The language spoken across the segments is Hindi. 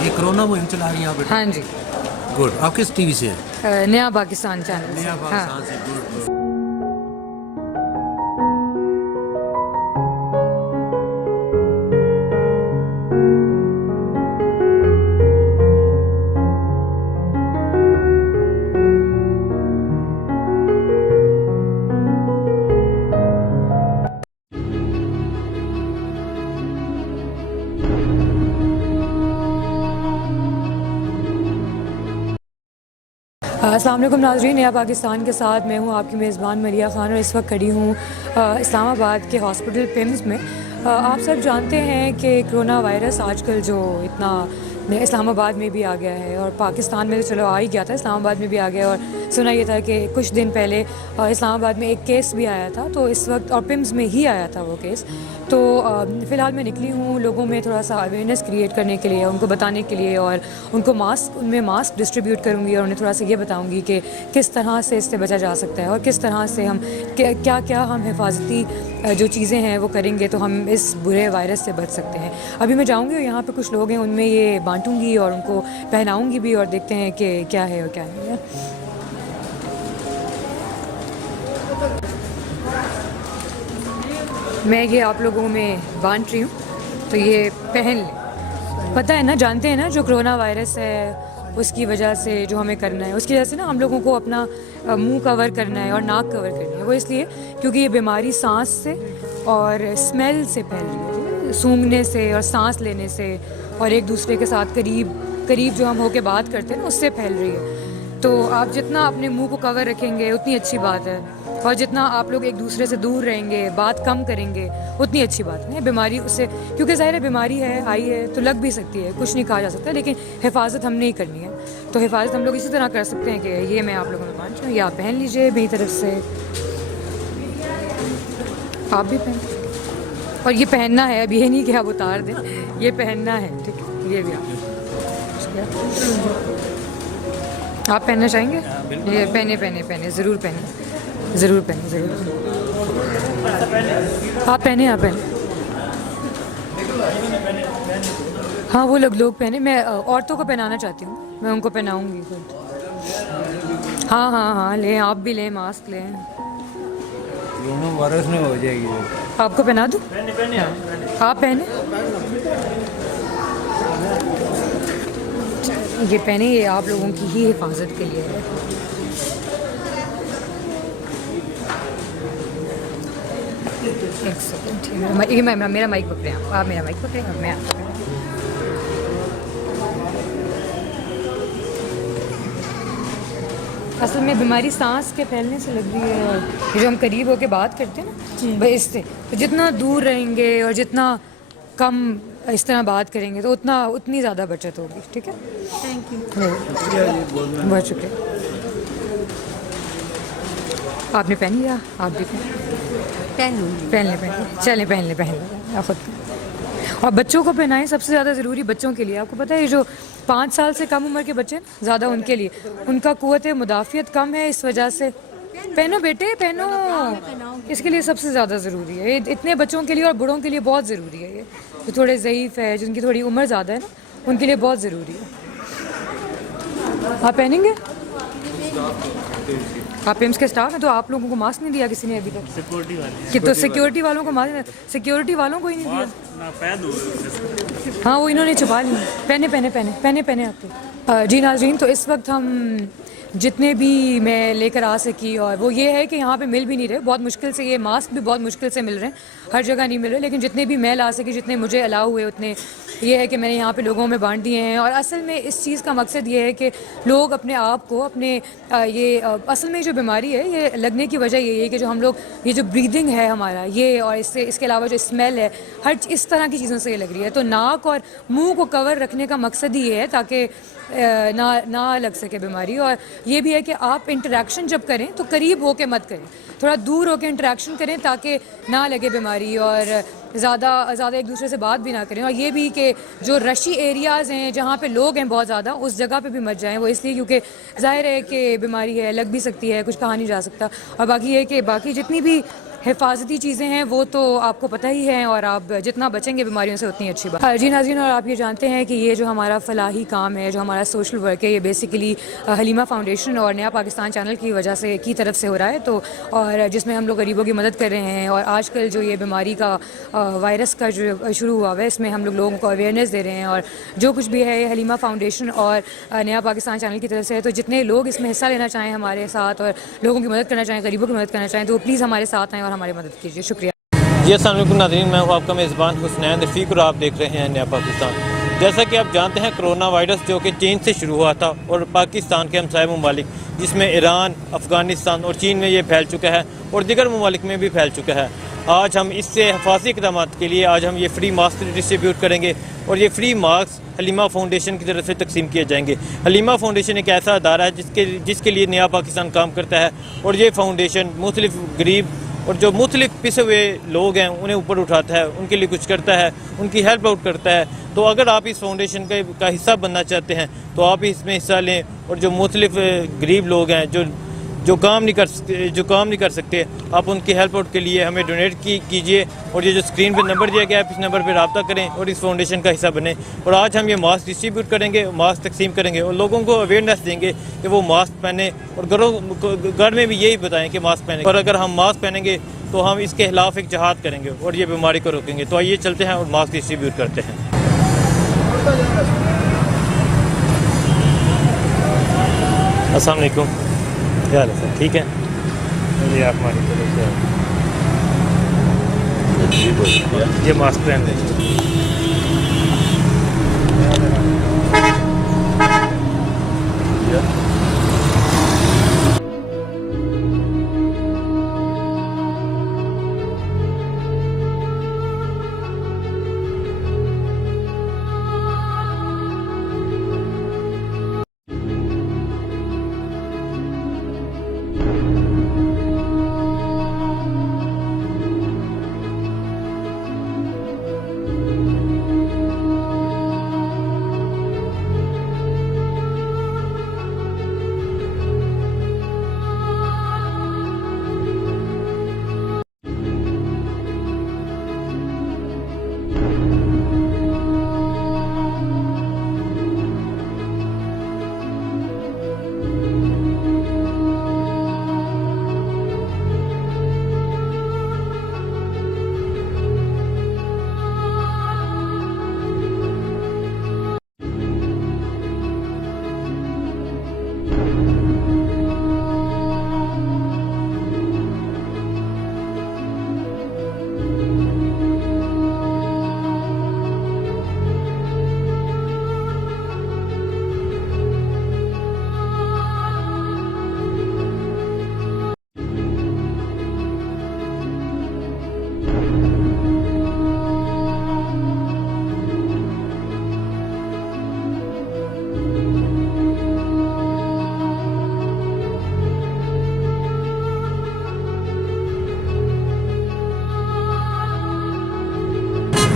ये कोरोना मुहिम चला रही हैं आप? हाँ जी। गुड। आप किस टीवी से हैं? नया पाकिस्तान चैनल से। नया हाँ। पाकिस्तान से। गुड। अस्सलाम वालेकुम नाज़रीन, नया पाकिस्तान के साथ मैं हूँ आपकी मेज़बान मरिया ख़ान और इस वक्त खड़ी हूँ इस्लामाबाद के हॉस्पिटल पिम्स में। आप सब जानते हैं कि कोरोना वायरस आजकल जो इतना इस्लामाबाद में भी आ गया है और पाकिस्तान में तो चलो आ ही गया था, इस्लामाबाद में भी आ गया। और सुना ये था कि कुछ दिन पहले इस्लामाबाद में एक केस भी आया था, तो इस वक्त और पिम्स में ही आया था वो केस। तो फ़िलहाल मैं निकली हूँ लोगों में थोड़ा सा अवेयरनेस क्रिएट करने के लिए, उनको बताने के लिए, और उनको उनमें मास्क डिस्ट्रीब्यूट करूँगी और उन्हें थोड़ा सा ये बताऊँगी कि किस तरह से इससे बचा जा सकता है और किस तरह से हम क्या क्या हम हिफाजती जो चीज़ें हैं वो करेंगे तो हम इस बुरे वायरस से बच सकते हैं। अभी मैं जाऊँगी और यहाँ पे कुछ लोग हैं उनमें ये बांटूँगी और उनको पहनाऊँगी भी और देखते हैं कि क्या है और क्या नहीं है। मैं ये आप लोगों में बांट रही हूँ, तो ये पहन लें। पता है ना, जानते हैं ना, जो कोरोना वायरस है उसकी वजह से जो हमें करना है, उसकी वजह से ना हम लोगों को अपना मुंह कवर करना है और नाक कवर करनी है। वो इसलिए क्योंकि ये बीमारी सांस से और स्मेल से फैल रही है, सूंघने से और सांस लेने से और एक दूसरे के साथ करीब जो हम होके बात करते हैं ना, उससे फैल रही है। तो आप जितना अपने मुंह को कवर रखेंगे उतनी अच्छी बात है, और जितना आप लोग एक दूसरे से दूर रहेंगे, बात कम करेंगे, उतनी अच्छी बात है। बीमारी उससे, क्योंकि ज़ाहिर है बीमारी है, आई है तो लग भी सकती है, कुछ नहीं कहा जा सकता, लेकिन हिफाजत हमने ही करनी है। तो हिफाजत हम लोग इसी तरह कर सकते हैं कि ये मैं आप लोगों में मान रहा हूँ, ये आप पहन लीजिए मेरी तरफ से, आप भी पहन। और ये पहनना है, अब ये नहीं कि आप उतार दें, ये पहनना है, ठीक है? ये भी आप पहनना चाहेंगे? ये पहने ज़रूर पहने, ज़रूर पहने, ज़रूर। आप पहने, आप पहने। हाँ, वो लोग पहने, मैं औरतों को पहनाना चाहती हूँ, मैं उनको पहनाऊँगी खुद। हाँ हाँ हाँ, लें, आप भी लें, मास्क लें। कोरोना वायरस में हो जाएगी। आपको पहना दूँ? आप पहने, ये पहने, ये आप लोगों की ही हिफाजत के लिए है। एक सेकंड, ये मेरा माइक पकड़े, आप मेरा माइक पकड़े और मैं आपको। असल में बीमारी सांस के फैलने से लग रही है, और जो हम करीब होके बात करते हैं ना भाई, इससे तो जितना दूर रहेंगे और जितना कम इस तरह बात करेंगे तो उतनी ज़्यादा बचत होगी। ठीक है, थैंक यू, बहुत शुक्रिया। आपने पहन लिया, आप भी पहन ले, चलें पहन ले आप खुद। और बच्चों को पहनाएं, सबसे ज़्यादा ज़रूरी बच्चों के लिए। आपको पता है ये जो 5 साल से कम उम्र के बच्चे ज़्यादा, उनके लिए उनका क़ुव्वत मुदाफ़ियत कम है, इस वजह से पहनो बेटे, पहनो, इसके लिए सबसे ज़्यादा ज़रूरी है। ये इतने बच्चों के लिए और बूढ़ों के लिए बहुत ज़रूरी है। ये जो थोड़े ज़ईफ़ है, जिनकी थोड़ी उम्र ज़्यादा है ना, उनके लिए बहुत ज़रूरी है। आप पहनेंगे? आप पिम्स के स्टाफ हैं, तो आप लोगों को मास्क नहीं दिया किसी ने अभी तक? सिक्योरिटी वाले कि तो सिक्योरिटी वालों को मास्क, सिक्योरिटी वालों को ही नहीं दिया। हाँ, वो इन्होंने छुपा लिया। पहने आपके। जी नाज़रीन, तो इस वक्त हम जितने भी मैं लेकर आ सकी, और वो ये है कि यहाँ पे मिल भी नहीं रहे, बहुत मुश्किल से, ये मास्क भी बहुत मुश्किल से मिल रहे हैं, हर जगह नहीं मिल रहे, लेकिन जितने भी मैं ला सकी, जितने मुझे अलाउ हुए, उतने ये है कि मैंने यहाँ पे लोगों में बांट दिए हैं। और असल में इस चीज़ का मकसद ये है कि लोग अपने आप को अपने असल में जो बीमारी है ये लगने की वजह ये है कि जो हम लोग, ये जो ब्रीदिंग है हमारा ये, और इसके अलावा जो स्मेल है, हर इस तरह की चीज़ों से ये लग रही है। तो नाक और मुंह को कवर रखने का मकसद ही ये है ताकि ना लग सके बीमारी। और ये भी है कि आप इंटरेक्शन जब करें तो करीब होके मत करें, थोड़ा दूर होके इंटरेक्शन करें ताकि ना लगे बीमारी, और ज़्यादा एक दूसरे से बात भी ना करें। और ये भी कि जो रशी एरियाज़ हैं जहाँ पे लोग हैं बहुत ज़्यादा, उस जगह पे भी मत जाएं। वो इसलिए क्योंकि ज़ाहिर है कि बीमारी है, लग भी सकती है, कुछ कहा नहीं जा सकता। और बाकी ये कि बाकी जितनी भी हिफाजती चीज़ें हैं वो तो आपको पता ही है, और आप जितना बचेंगे बीमारियों से उतनी अच्छी बात। जी नाज़रीन, और आप ये जानते हैं कि ये जो हमारा फलाही काम है, जो हमारा सोशल वर्क है, ये बेसिकली हलीमा फाउंडेशन और नया पाकिस्तान चैनल की वजह से की तरफ से हो रहा है। तो और जिसमें हम लोग गरीबों की मदद कर रहे हैं, और आजकल जो ये बीमारी का वायरस का जो शुरू हुआ है, इसमें हम लोग लोगों को अवेयरनेस दे रहे हैं, और जो कुछ भी है ये हलीमा फाउंडेशन और नया पाकिस्तान चैनल की तरफ से है। तो जितने लोग इसमें हिस्सा लेना चाहें हमारे साथ और लोगों की मदद करना चाहें, गरीबों की मदद करना चाहें, तो प्लीज़ हमारे साथ आएँ और हमारी मदद कीजिए। शुक्रिया। जी अस्सलाम वालेकुम नाज़रीन, मैं हूँ आपका मेज़बान हुसनैन रफ़ीक और आप देख रहे हैं नया पाकिस्तान। जैसा कि आप जानते हैं, कोरोना वायरस जो कि चीन से शुरू हुआ था और पाकिस्तान के हमसाय ममालिक जिसमें ईरान, अफ़गानिस्तान और चीन में ये फैल चुका है और दीगर ममालिक में भी फैल चुका है। आज हम इससे हिफाज़ती इक़दाम के लिए आज हम ये फ्री मास्क डिस्ट्रीब्यूट करेंगे और ये फ्री मास्क हलीमा फाउंडेशन की तरफ से तकसीम किए जाएंगे। हलीमा फाउंडेशन एक ऐसा अदारा है जिसके लिए नया पाकिस्तान काम करता है, और ये फाउंडेशन मुख्तलिफ गरीब और जो मुख्तलिफ पिसे हुए लोग हैं उन्हें ऊपर उठाता है, उनके लिए कुछ करता है, उनकी हेल्प आउट करता है। तो अगर आप इस फाउंडेशन का हिस्सा बनना चाहते हैं तो आप इसमें हिस्सा लें, और जो मुख्तलिफ गरीब लोग हैं जो काम नहीं कर सकते, आप उनकी हेल्प आउट के लिए हमें डोनेट कीजिए। और ये जो स्क्रीन पे नंबर दिया गया है, इस नंबर पर रब्ता करें और इस फाउंडेशन का हिस्सा बने। और आज हम ये मास्क डिस्ट्रीब्यूट करेंगे, मास्क तकसीम करेंगे और लोगों को अवेयरनेस देंगे कि वो मास्क पहने, और घर में भी यही बताएं कि मास्क पहने। और अगर हम मास्क पहनेंगे तो हम इसके खिलाफ एक जहाद करेंगे और ये बीमारी को रोकेंगे। तो आइए चलते हैं और मास्क डिस्ट्रीब्यूट करते हैं। अस्सलाम वालेकुम, क्या हाल है सर? ठीक है, ये आप हमारी तरफ से ये मास्क पहन लें।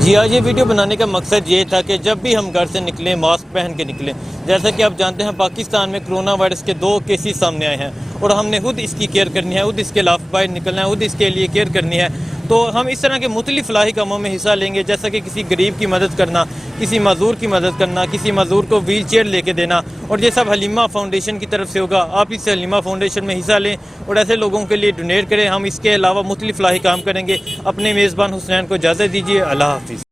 जी आज ये वीडियो बनाने का मकसद ये था कि जब भी हम घर से निकलें मास्क पहन के निकलें। जैसा कि आप जानते हैं, पाकिस्तान में कोरोना वायरस के 2 केसेस सामने आए हैं और हमने खुद इसकी केयर करनी है, खुद इसके खिलाफ बाहर निकलना है, खुद इसके लिए केयर करनी है। तो हम इस तरह के मुख्तलिफ फलाही कामों में हिस्सा लेंगे, जैसा कि किसी गरीब की मदद करना, किसी मज़दूर की मदद करना, किसी मज़दूर को व्हील चेयर लेके देना, और ये सब हलीमा फाउंडेशन की तरफ से होगा। आप इस हलीमा फाउंडेशन में हिस्सा लें और ऐसे लोगों के लिए डोनेट करें। हम इसके अलावा मुख्तलिफ फलाही काम करेंगे। अपने मेज़बान हुसनैन को इजाज़त दीजिए। अल्लाह हाफिज़।